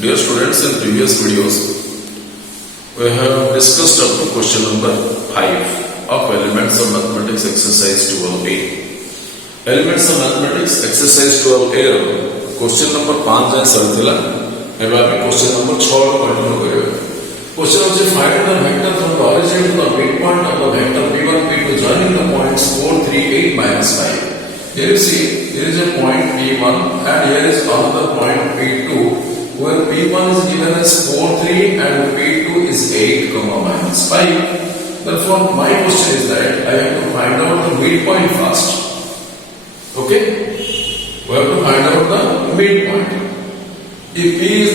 Dear students, in previous videos, we have discussed up to question number 5 of Elements of Mathematics exercise 12a. Elements of Mathematics exercise 12a question number 5 जाए सरथिला एबा भी question number 6 रो continue करियो. Question होचे find the vector from the origin to the midpoint of the vector p1 p2 joining the points 4 3 8 minus 5. Here you see here is a point p1 and here is another point p2 where p1 is given as 4 3 and p2 is 8 comma minus 5. Therefore my question is that I have to find out the midpoint first. Okay, we have to find out the midpoint. If p is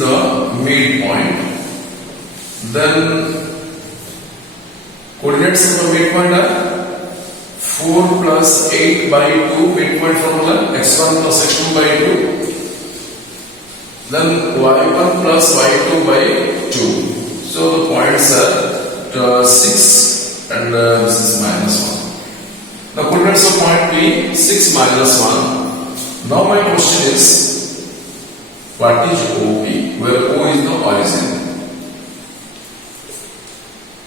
the midpoint, then coordinates of the midpoint are 4 plus 8 by 2, midpoint formula x1 plus x2 by 2, then y1 plus y2 by 2. So the points are 6 and this is minus 1. The coordinates of point P 6 minus 1. Now my question is, what is OP? Where O is the origin.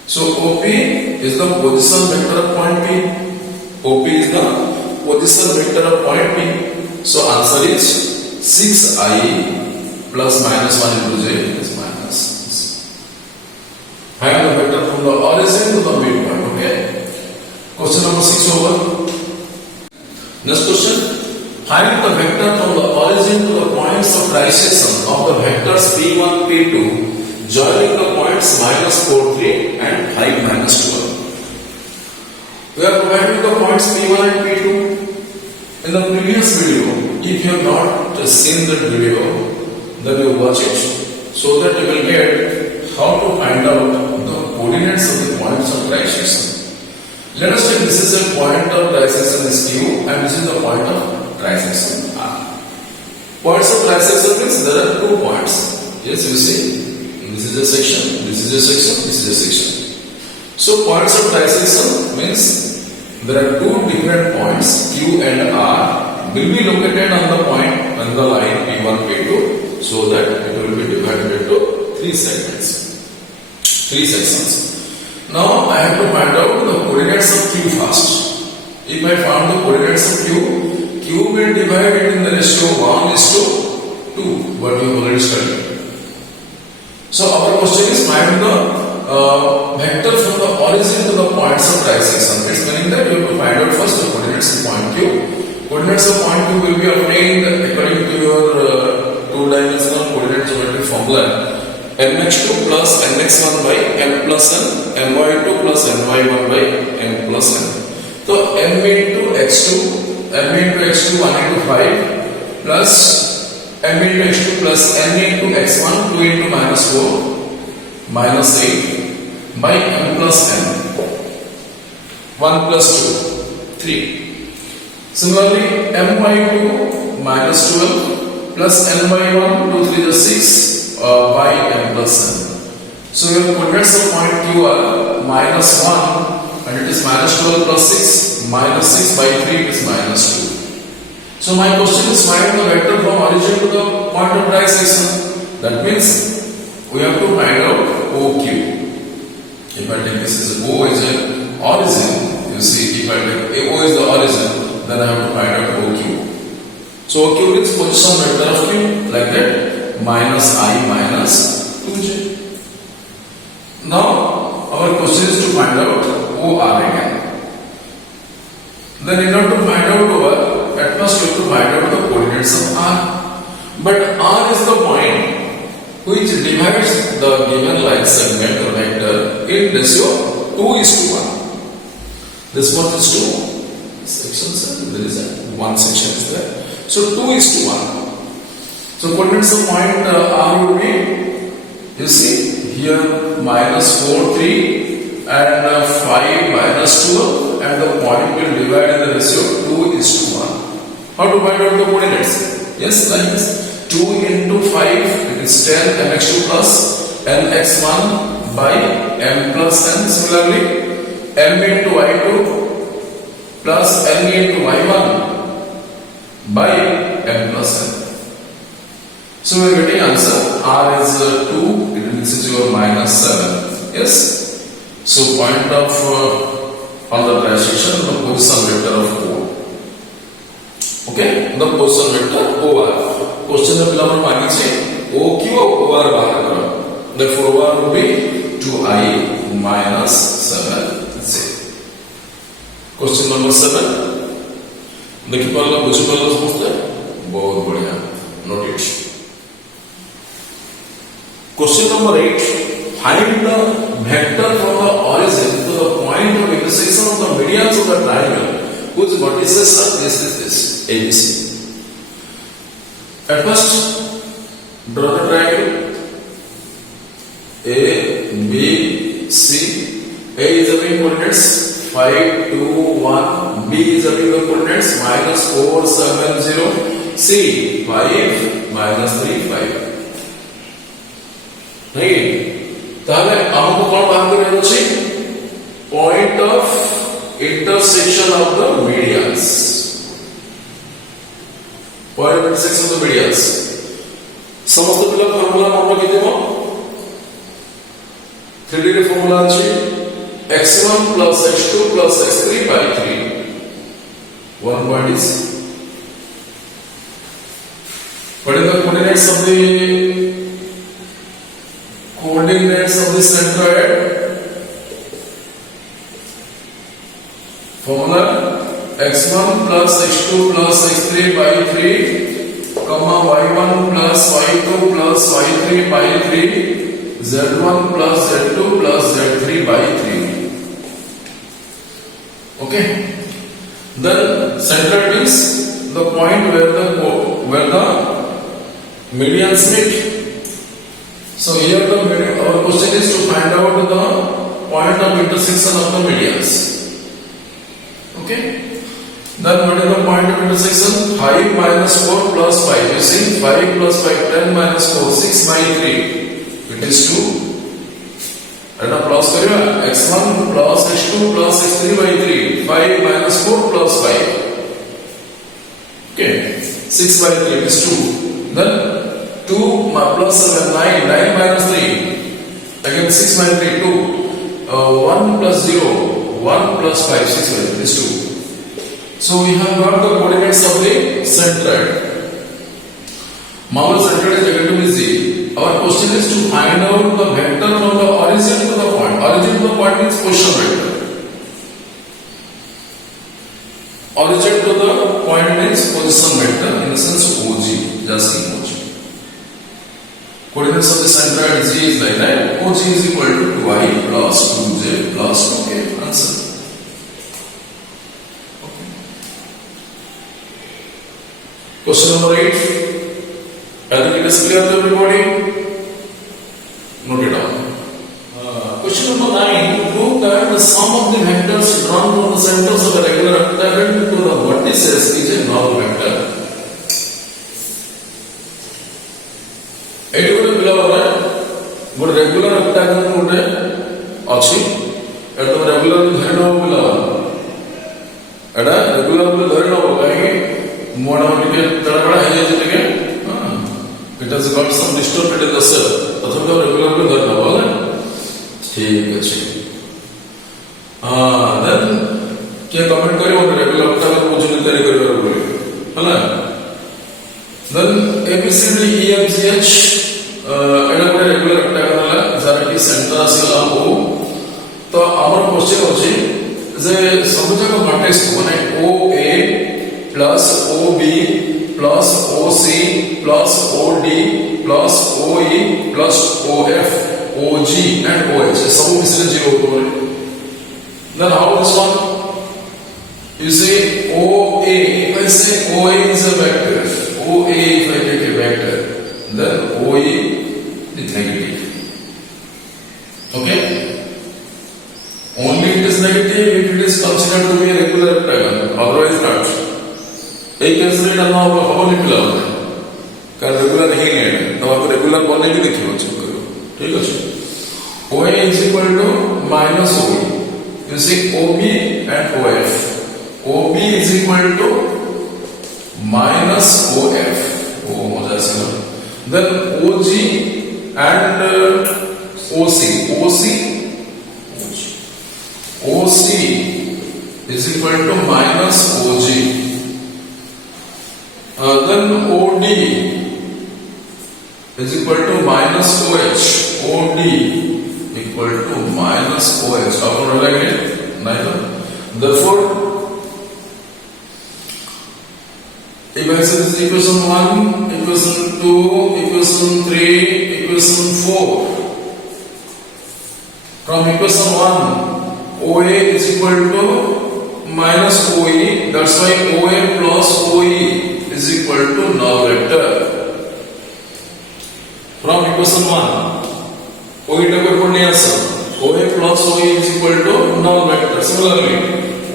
So OP is the position vector of point P. OP is the position vector of point P. So answer is 6i plus minus 1 into j is minus 6. Find the vector from the origin to the midpoint. Okay. Question number 6 over. Next question. Find the vector from the origin to the points of trisection of the vectors p1, p2 joining the points minus 4, 3 and 5, minus 12. We are providing the points p1 and p2. In the previous video, if you have not seen that video, then you watch it so that you will get how to find out the coordinates of the points of trisection. Let us take this is a point of trisection is Q and this is the point of trisection R. Points of trisection means there are 2 points. Yes, you see, this is a section, this is a section, this is a section. So points of trisection means there are 2 different points Q and R will be located on the point on the line P1, P2 so that it will be divided into 3 segments, 3 sections. Now I have to find out the coordinates of Q first. If I found the coordinates of Q will divide it in the ratio 1:2, what you have already studied. So our question is find the vector from the origin to the points of trisection. It's meaning that you have to find out first the coordinates of point Q. Coordinates of point Q will be obtained according to your 2-dimensional coordinate geometry formula. mx2 plus mx1 by m plus n, my2 plus my1 by m plus n. So m into x2 1 into 5 plus m into x2 plus n into x1 2 into minus 4 minus 8 by m plus n 1 plus 2 3. Similarly my2 minus 12 plus n by 1 2 3 is 6 by m plus n. So your coordinates of point Q are minus 1 and it is minus 12 plus 6 minus 6 by 3 is minus 2. So my question is find the vector from origin to the point of trisection. That means we have to find out OQ. If I take this as O is an origin, you see if I take O is the origin, then I have to find out OQ. So OQ is position vector of Q like that minus I minus 2j. Now our question is to find out OR again. Then in order to find out OR, at first you have to find out the coordinates of R. But R is the point which divides the given line segment or vector in ratio 2:1. This one is 2 sections and there is one section is there. So 2:1. So coordinates of point R would be, you see here minus 4 3 and 5 minus 12 and the point will divide in the ratio 2:1. How to find out the coordinates? Yes, like this. 2 into 5 it is 10 mx2 plus nx1 by m plus n. Similarly m into y2 plus n into y1 by m plus n. So we are getting answer. R is 2. This is your minus 7. Yes. So point of on the transition, the position vector of O. Okay, the position vector OR. Question of below मांगी O Q OR बाहर करो. Therefore OR will be 2I minus 7Z. Question number 7. देखी पाला बुझी पाला समझते बहुत बढ़िया. Note it. Question number 8. Find the vector from the origin to the point of intersection of the medians of the triangle whose vertices are this, ABC. At first, draw the triangle A, B, C. A is having coordinates 5, 2, 1. B is having the coordinates minus 4, 7, 0. C 5, minus 3, 5. Right? ताले हमको कौन बाहर करना चाहिए? Point of intersection of the medians. Point of intersection of the medians. समस्त पिला formula मामला कितने हो? 3D रे फॉर्मूला अच्छी. x1 plus x2 plus x3 by 3. One point is. What is the coordinates of the centroid? Formula x1 plus x2 plus x3 by 3, comma y1 plus y2 plus y3 by 3, z1 plus z2 plus z3 by 3. Okay. Then centroid means the point where the medians meet. So here our question is to find out the point of intersection of the medians. Okay. Then what is the point of intersection? 5 minus 4 plus 5. You see 5 plus 5, 10 minus 4, 6 by 3. It is 2. And now plus करिए x1 plus x2 plus x3 by 3. 5 minus 4 plus 5. Okay. 6 by 3 is 2. Then 2 plus 7, 9, 9 minus 3. Again 6 minus 3, 2. 1 plus 0, 1 plus 5, 6 by 3 is 2. So we have got the coordinates of the centroid. Marble centroid is equal to Z. Our question is to find out the vector from the origin to the point. Origin to the point means position vector. Origin to the point means position vector in the sense OG. Just in OG. Coordinates of the centroid Z is like that. OG is equal to 2I plus 2J plus 2K. Answer. Okay. Question number 8. I think it is clear to everybody. Note it down. Question number 9. Prove that the sum of the vectors drawn from the centers of a regular octagon to the vertices is a normal vector. Eighty गोटे पिला बोले गोटे regular octagon गोटे अछि एटा तो regular धरि न पिला एटा रेगुलर धरि न काहे मोडा टिके तळबडा हे जे टिके it has got some distorted in the cell तथा तो रेगुलर धरि न बोले ठीक अछि देन के कमेंट करियो रेगुलर octagon बुझुनी तरी करियो बोले हला देन ABCD EFGH एटा गोटे रेगुलर octagon हला जरा कि सेंटर आसीला ओ तो हमर क्वेश्चन अछि जे सबजक वर्टेक्स माने OA plus OB plus OC plus OD plus OE plus OF OG and OH सब मिश्र 0 होतो then how this one you say OA if I say OA is a vector OA if I take a vector then OE is negative okay only it is negative if it is considered to be a regular octagon otherwise not एक case रे डालना होगा हवा निकला होगा कारण regular ही नहीं है तो आपको रेगुलर बनने भी देखिए चेक करो ठीक है OA is equal to minus OE you see OB and OF OB is equal to minus OF ओ मजा से then OG and OC. OC is equal to minus OG. Then OD is equal to minus OH. OD equal to minus OH. Therefore, if I say this is equation 1, equation 2, equation 3, equation 4. From equation 1, OA is equal to minus OE. That's why OA plus OE is equal to null vector. From equation 1, OE to OA plus OE is equal to null vector. Similarly,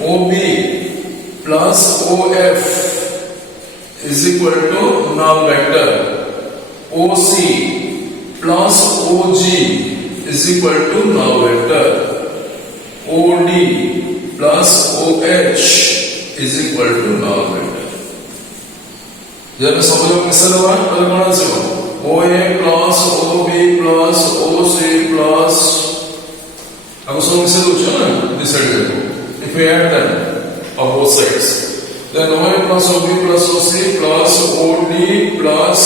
OB plus OF is equal to null vector. OC plus OG is equal to null vector. OD plus OH is equal to null vector. जब सब लोग मिसल हुआ तो कौन सा OA plus OB plus OC plus अब सब मिसल हो जाए ना this side को if we add them of both sides then OA plus OB plus OC plus OD plus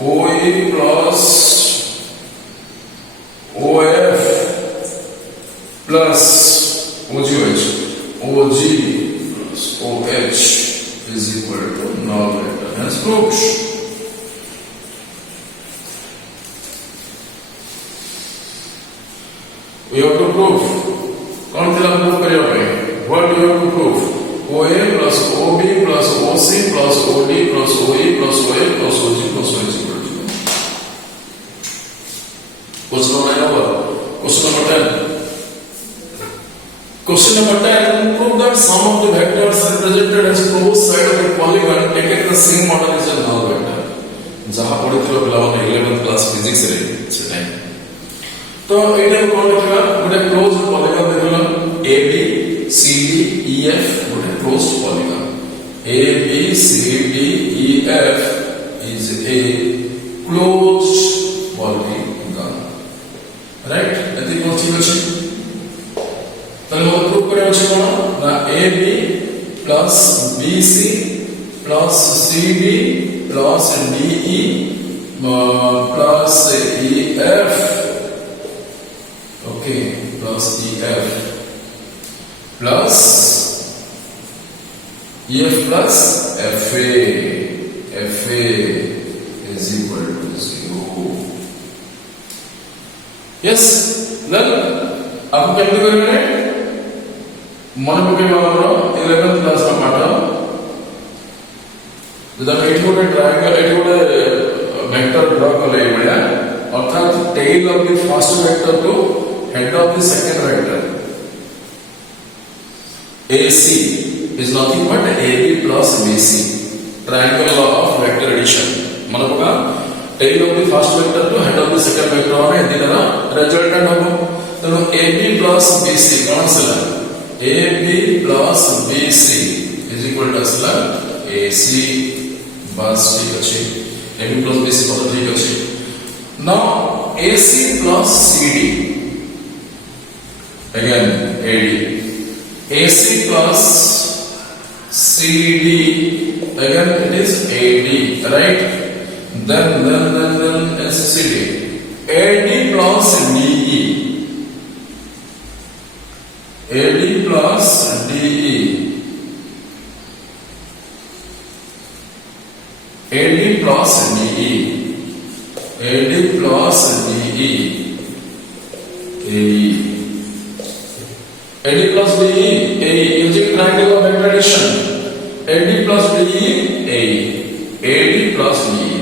OE plus OF plus OGH OG plus OH is equal to null vector. Hence proved. We have to prove. कौन थिला prove करियो भाई? What do you have to prove? OA plus OB plus OC plus OD plus OE plus OA plus OG plus OH equal to. Question number 9. Question number 10. Question number 10. Prove that sum of the vectors represented as closed side of a polygon taking the same order is a null vector. जहाँ पढ़ी थी वो पिलावन 11th class physics रे चलें. तो इन्हें कौन लिखा? गुड़े closed polygon देखना AB, CD, EF गुड़े closed polygon. AB, CD, EF is a closed polygon. Right? ऐसे कौन सी बची? তাহলে আমরা প্রুফ করে আছে কোন না AB plus BC plus CD plus DE plus EF okay plus EF plus EF plus FA is equal to 0. Yes, then आप कैसे करेंगे मन पके बाबा 11th क्लास में पाठ जब एट गोटे ट्रायंगल एट गोटे वेक्टर ड्रा कले बळिया अर्थात tail of the first vector to head of the second vector AC is nothing but AB plus BC triangle law of vector addition मन पका tail of the first vector to head of the second vector माने दिना resultant हो तो AB plus BC कौन सा AB plus BC is equal to असला AC बस ठीक अच्छे AB plus BC पता ठीक अच्छे now AC plus CD again AD AC plus CD again it is AD right then CD AD plus DE AD plus DE AD plus DE AD plus DE AE AD plus DE AE using triangle of vector addition AD plus DE AE AD plus DE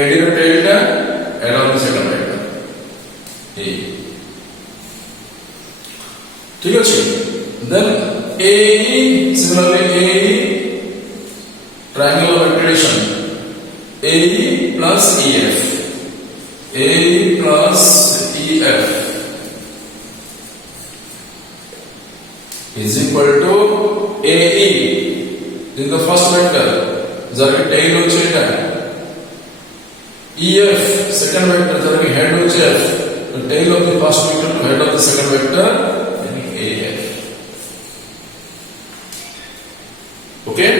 AD rotated add on the second vector AE ठीक है then AE similarly AE triangle of vector addition AE plus EF AE plus EF is equal to AE in the first vector जर tell వచ్చేట EF second vector जरा कि head होचे F, the tail of the first vector to head of the second vector यानी AF. Okay?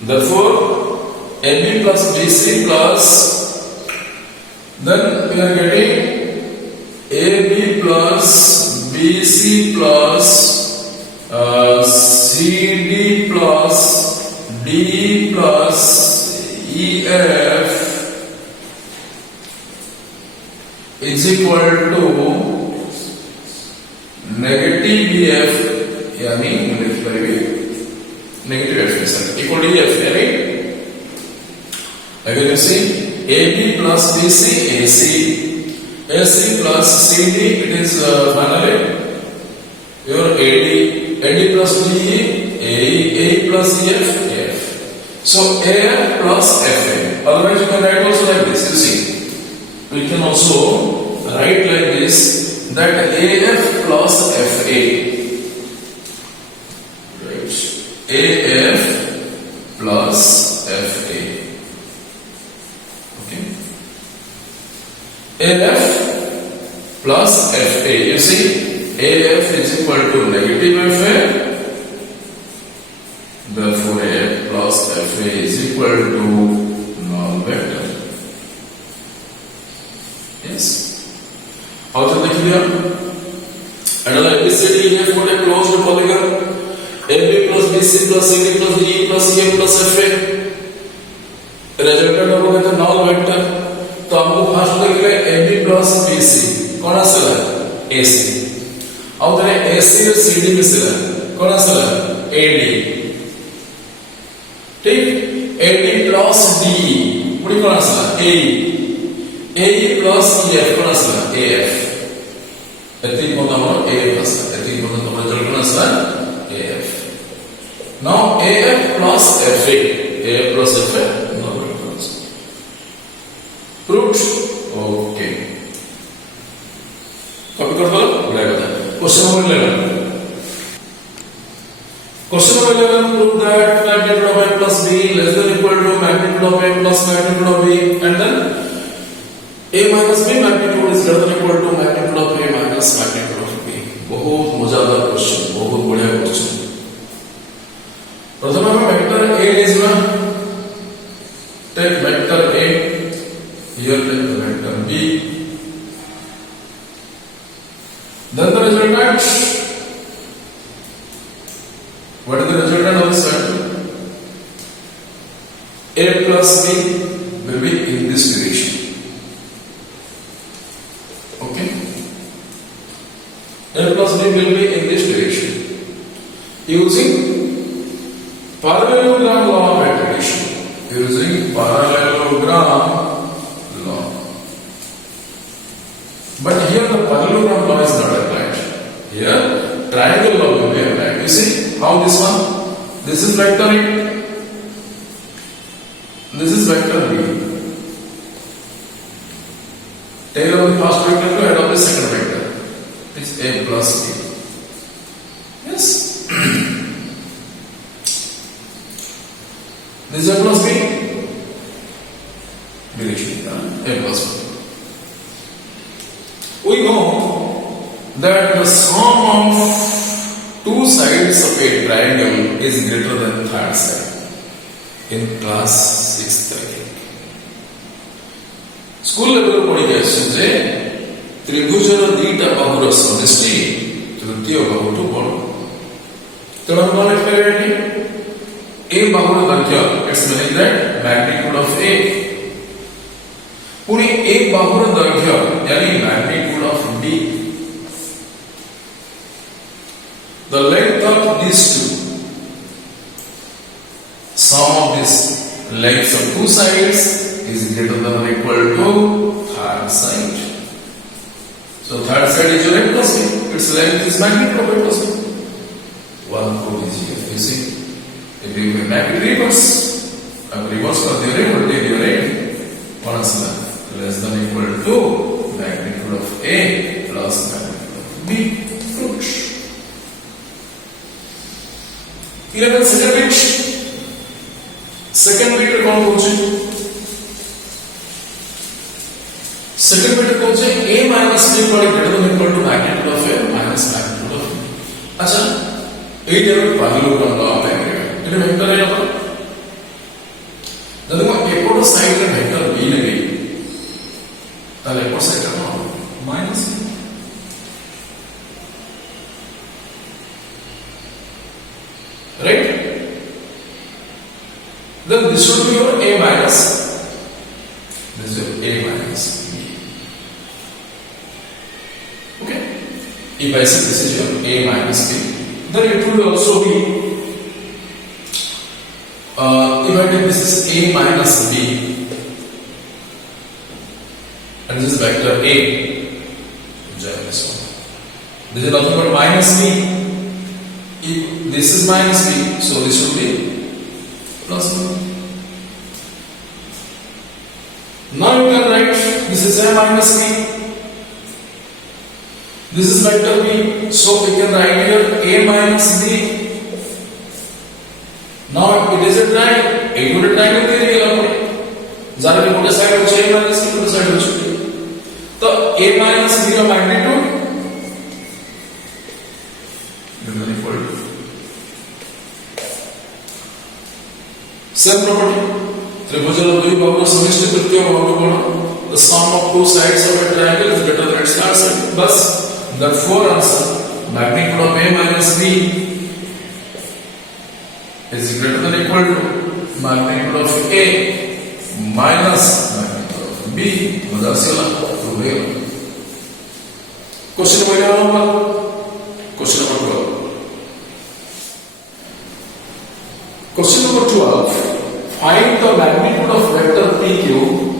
Therefore, AB plus BC plus, then we are getting AB plus BC plus CD plus D plus EF is equal to negative BF यानी negative F equal to EF यानी again you see AB plus BC AC plus CD it is finally your AD plus DE AE plus EF so AF plus FA otherwise you can write also like this you see we can also write like this that AF plus FA right AF plus FA AF plus FA. You see, AF is equal to negative FA. Therefore, AF plus FA is equal to null vector. Yes. How to make clear? And now ABCD EF got a closed polygon. AB plus BC plus CD plus DE plus EF plus FA. Resultant होगा तो null vector. तो हमको first देखले AB plus BC कौन आसला AC ଆଉ ଥରେ AC ର CD ମିଶିଲା କଣ ଆସିଲା AD ଠିକ AD ପ୍ଲସ DE ପୁଣି କଣ ଆସିଲା AE ପ୍ଲସ EF କଣ ଆସିଲା AF ଏତିକି ପଦ ଆମର AF ଆସିଲା ଏତିକି ପଦ ତମର ରେଜଲ୍ଟ କଣ ଆସିଲା AF now AF plus FA Proved? Okay. Copy कर दो Question number 11. Question number 11 prove that magnitude of A plus B less than equal to magnitude of A plus magnitude of B and then A minus B magnitude is greater than equal to magnitude of A minus magnitude of B. बहुत मजेदार question बहुत बढ़िया question प्रथम हमें vector A लेना take vector A here take the vector B then the resultant what is the resultant of this vector A plus B will be in this direction okay A plus B will be in this direction using parallelogram law of addition But here the parallelogram law is not applied. Here triangle law will be applied. You see how this one? This is vector A. This is vector B. Tail of the first vector to head of the second vector. It's A plus B. Yes. This is A plus B. A plus B. We know that the sum of two sides of a triangle is greater than the third side. In class 6th, I think. School level पढ़ी गया सुझे त्रिभुजर दीटा बाहुर समष्टि तृतीय बाहुटु बड़. तो हम कौन करेंगे? A बाहुर दैर्घ्य it's meaning that magnitude of A. पूरी एक बाहुर दैर्घ्य यानी magnitude of B. The length of these two, sum of these lengths of two sides is greater than or equal to third side. So third side is your A plus B. Its length is magnitude of A plus B. One proof is here. You see, if you make it reverse, reverse for the array, what did your A? What is that? Less than equal to magnitude of A plus magnitude of B. Proof. 11 second bit कौन पूछे second method कौन से a minus b greater than equal to magnitude of a minus magnitude of b. अच्छा এই যেমন পাগল করলো আপনাকে এটা ভেক্টর এর উপর যদি আমি এপর সাইডে ভেক্টর b নেই তাহলে এপর সাইডে কত হবে minus b. Right? Then this should be your a minus. This is your a minus b. Okay? If I say this is your a minus b, then it will also be if I take this is a minus b and this is vector a, this one. This is nothing but minus b. If this is minus b, so this should be plus b. Now you can write this is a minus b. This is vector b, so we can write here a minus b. Now it is a triangle. A good triangle दे दिया आपने. ज़रा भी मोटे side हो चाहिए minus की मोटे side हो चाहिए. तो a minus b का magnitude same property. त्रिभुजल द्वि बाहुर समिष्टि तृतीय बाहुर कोण. The sum of two sides of a triangle is greater than its cosine side. बस therefore answer magnitude of a minus b is greater than equal to magnitude of a minus magnitude of b. मदासिला तो है. Question number 12. Question number 12. Find the magnitude of vector PQ,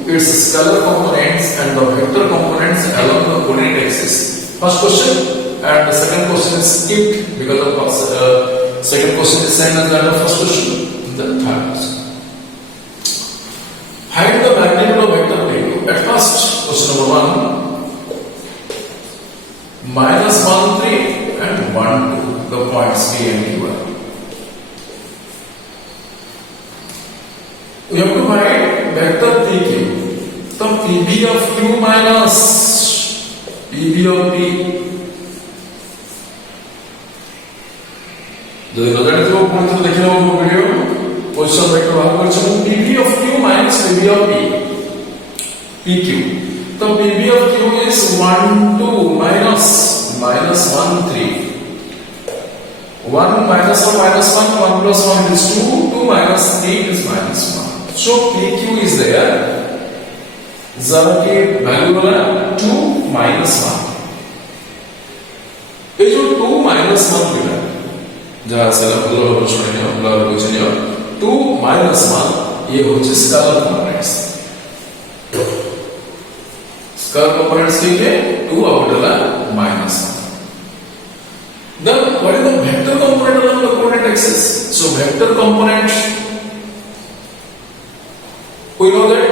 its scalar components and the vector components along the coordinate axis. First question and the second question is skipped because of second question is same as the first question. The third question. Find the magnitude of vector PQ. At first, question number 1. Minus 1, 3 and 1, 2. The points P and Q are. We have to find vector PQ. So PB of Q minus PB of P. যদি নজরে তো কোন তো দেখে নাও video position vector বার করছি PB of Q minus PB of P. PQ. So PB of Q is 1 2 minus 1 3. 1 minus 1 minus 1 1 plus 1 is 2 2 minus 3 is minus 1. So PQ is there. जरा की value वाला 2 minus 1. ये जो 2 minus 1 मिला जहाँ से ना पूरा प्रश्न है पूरा क्वेश्चन है 2 minus 1 ये हो चुके स्केलर कंपोनेंट्स. स्केलर कंपोनेंट्स के 2 आउटला minus 1. Then what is the vector component along the coordinate axis? So vector component, we know that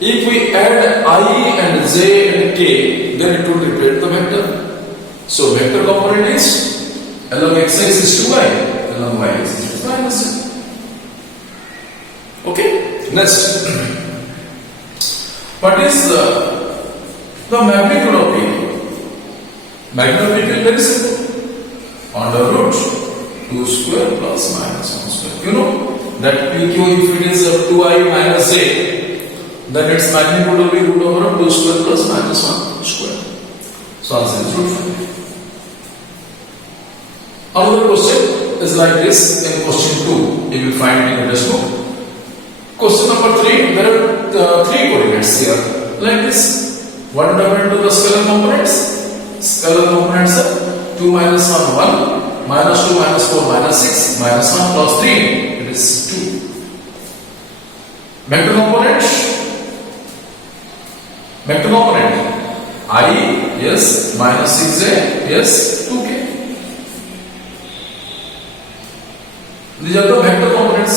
if we add I and J and K, then it will represent the vector. So vector component is along x-axis is 2i, along y-axis is minus j. Okay. Next, what is the magnitude of P? Magnitude of P is very simple. Under root 2 square plus minus 1 square. You know that PQ if it is 2i minus j, then its magnitude will be root over 2 square plus minus 1 square. So answer is root 5. Another question is like this in question 2. You will find it in the textbook. Question number 3. There are 3 coordinates here. Like this. What will happen to the scalar components? Scalar components are 2 minus 1 1 minus 2 minus 4 minus 6 minus 1 plus 3 it is 2. Vector component I yes minus 6j yes 2k. These are the vector components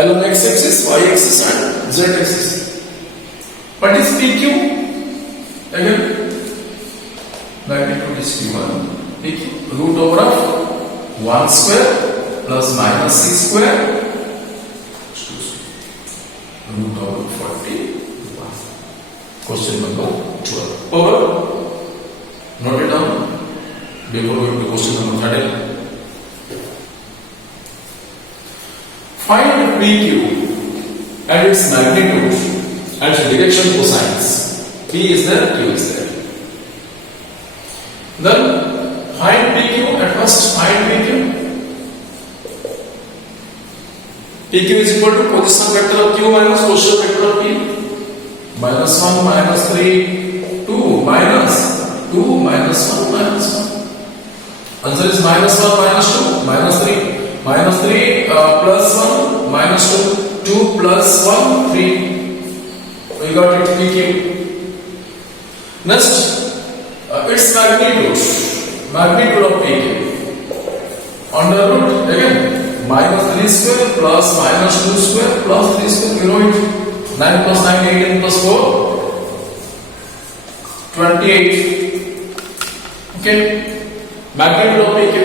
along x-axis, y-axis and z-axis. What is PQ? Again magnitude is Q1. Root over of 1 square plus minus 6 square root over 41. Question number 12. Over. Note it down before going to question number 13. Find PQ and its magnitude and its direction cosines. P is there, Q is there. Then find PQ. At first find PQ. PQ is equal to position vector of Q minus position vector of P. Minus 1, minus 3, 2, minus 2, minus 1, minus 1. Answer is minus 1, minus 2, minus 3. Minus 3 plus 1, minus 2, 2 plus 1, 3. We got it, PQ. Next, its magnitude. Magnitude of PQ. Under root, again, minus 3 square plus minus 2 square plus 3 square. You know it. 9 plus 9, 18 plus 4, 28. Okay. Magnitude of PQ.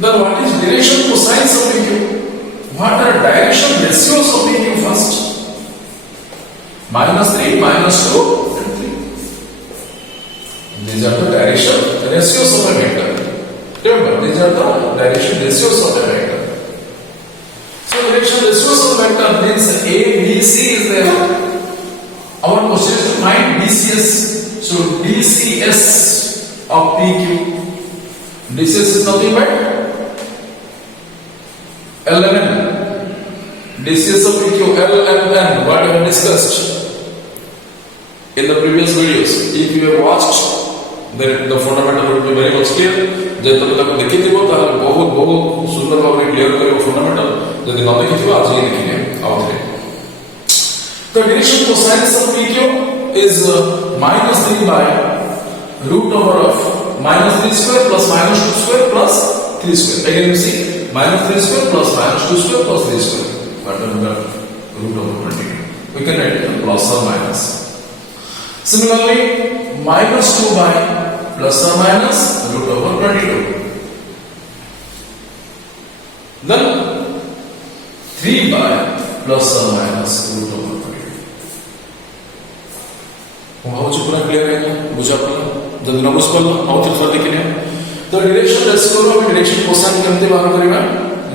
Then what is direction cosines of PQ? What are direction ratios of PQ first? Minus 3, minus 2, and 3. These are the direction ratios of a vector. Remember, these are the direction ratios of a vector. So direction ratios of vector means A, B, C is there. Our question is to find DCS. So DCS of PQ. DCS is nothing but LMN. DCS of PQ, LMN, what I have discussed in the previous videos. If you have watched, then the fundamental will be very much clear. जब तक आपको देखी थी वो तो बहुत बहुत सुंदर भाव में क्लियर करेगा फंडामेंटल यदि न देखी थी आज ये देखिए आउट है the direction cosines of PQ is minus 3 by root over of minus 3 square plus minus 2 square plus 3 square. Again you see minus 3 square plus minus 2 square plus 3 square. But under root over 20. We can write it plus or minus. Similarly, minus 2 by plus or minus root over 22. Then 3 by plus or minus root over 22. भाव पूरा clear है बुझा पड़ा जब न बुझ पड़ा आउ थे थोड़ा देखिए तो डायरेक्शन रेशियो रो डायरेक्शन कोसाइन केमते बाहर करिबा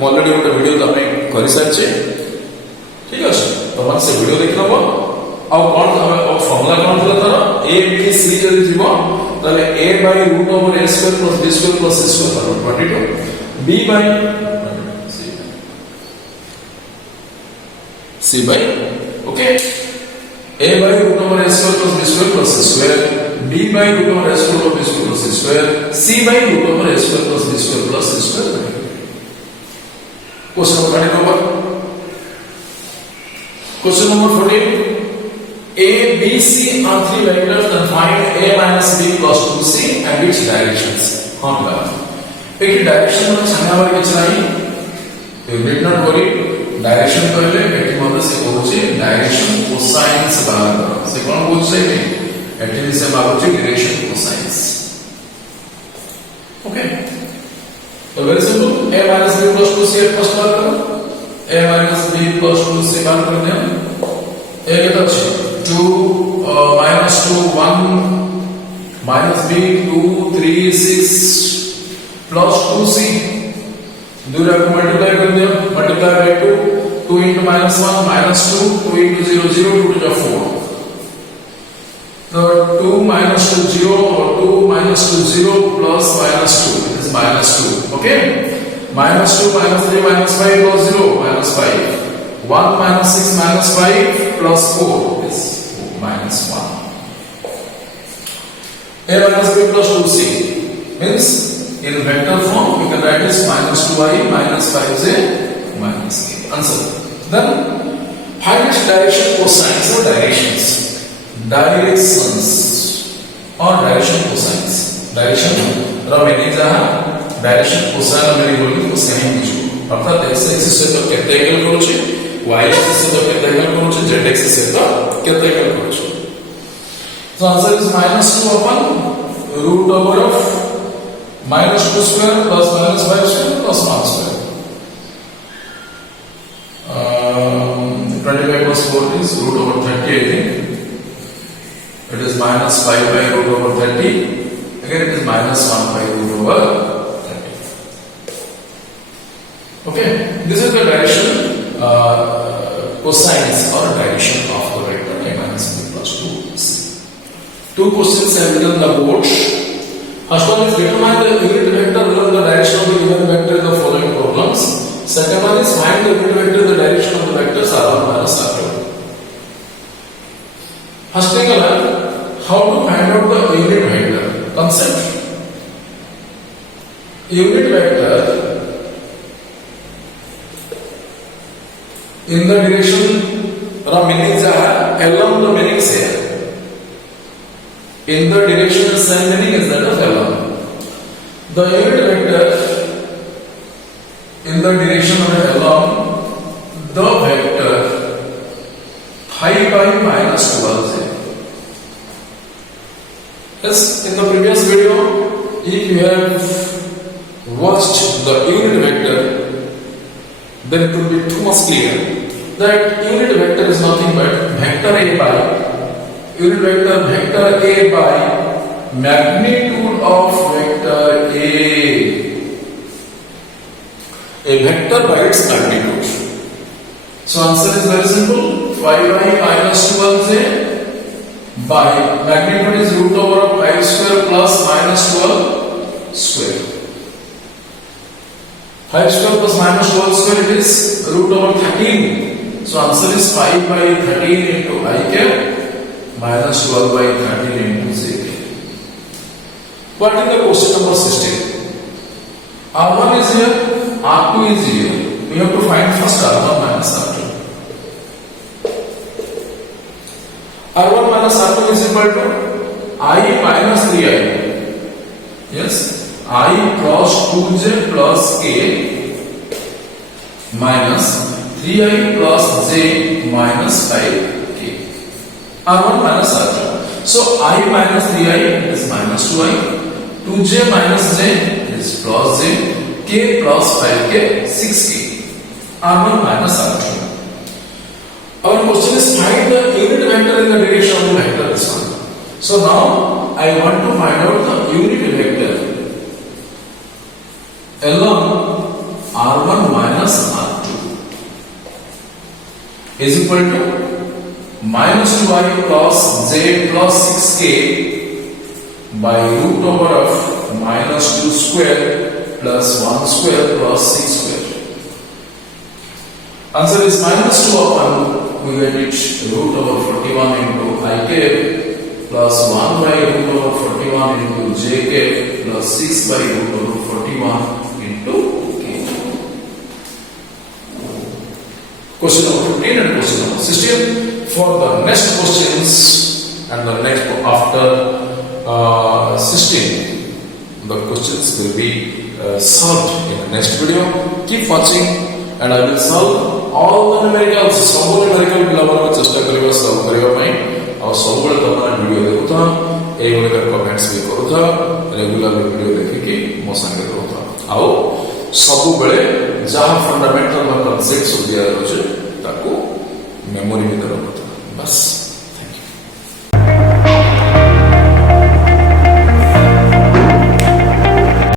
म ऑलरेडी गोटे वीडियो त आपण करि सारछे ठीक अछि तो मन से वीडियो देख लबो आ कोन अब फार्मूला कोन थला तर a b c जदि जीवो तले a by root over a square plus b square plus c square पर 22 b by c by okay a by root over a square plus b square plus c square b by root over a square plus b square plus c square c by root over a square plus b square plus c square question number 14 a b c are three vectors and find a minus b plus 2c and its directions हां बेटा एक direction में छाना वाले के चाहिए you need not worry direction कहले eighty मतलब से होचे डायरेक्शन कोसाइन्स बाहर से कौन पूछ रहे हैं एटी से बाहर होचे डायरेक्शन कोसाइन्स ओके तो very simple a minus b plus 2c first बार करो a minus b plus 2c बार कर दें a कितना है 2 minus 2 1 minus b 2 3 6 plus 2c दूर को मल्टीप्लाई कर दिया multiply by 2 into minus 1 minus 2 2 into 0 0 2 to the 4 so 2 minus 2 0 or 2 minus 2 0 plus minus 2 it is minus 2 okay minus 2 minus 3 minus 5 plus 0 minus 5 1 minus 6 minus 5 plus 4 is minus 1 a minus b plus 2c means in vector form we can write this minus 2i minus 5j minus k answer then find its direction cosines or directions or direction cosines direction रा मैंने जहां direction cosine मेरी बोली तो सही बुझो अर्थात x axis से तो केते एंगल करूचे y एक्सिस से तो केते एंगल करूचे z एक्सिस से तो केते एंगल करूचे so answer is minus 2 upon root over of minus 2 square plus minus 5 square plus 1 square 25 plus 4 is root over 30 I think It is minus 5 by root over 30. Again it is minus 1 by root over 30. Okay, this is the direction cosines or direction of the vector a minus b plus 2c. Two questions have written on the board. First one is determine the unit vector along the direction of the given vector in the following problems. Second one is find the unit vector in the direction of the vectors r1 minus r2. First thing how to find out the unit vector concept. Unit vector in the direction meaning along the meaning here. In the direction the same meaning is that of along. The unit vector in the direction of along the vector 5 by minus 12 is. Yes, in the previous video, if you have watched the unit vector, then it will be too much clear that unit vector is nothing but vector a by magnitude of vector a. A vector by its magnitude. So answer is very simple. 5 by minus 12j by magnitude is root over of 5 square plus minus 12 square. 5 square plus minus 12 square it is root over 13. So answer is 5 by 13 into I cap minus 12 by 13 into j cap. What is the question number 16? R1 is here, R2 is here. We have to find first R1 minus R2. R1 minus R2 is equal to I minus 3I. Yes, I cross 2j plus k minus 3I plus j minus 5k. R1 minus R2. So I minus 3I is minus 2I. 2j minus j is plus j. K plus 5k 6k. R1 minus R2. Our question is find the unit vector in the direction of the vector this one. So now I want to find out the unit vector along R1 minus R2 is equal to minus 2I plus j plus 6k by root over of minus 2 square plus 1 square plus 6 square. Answer is minus 2 upon we get it root over 41 into I cap plus 1 by root over 41 into j cap plus 6 by root over 41 into k. Question number 15 and question number 16. For the next questions and the next after 16, the questions will be solved in the next video. Keep watching and I will solve all the numericals. Some numerical पिलामान चेष्टा करिबा solve करिबा पई और सबବେଳେ तमना video देखुथा ए गुलिका comments भी करूथा regular video देखि मो संगे रहउथा आउ सबବେଳେ जहां फंडामेंटल कॉन्सेप्ट्स दिया रहछ ताको मेमोरी में रखुथा बस.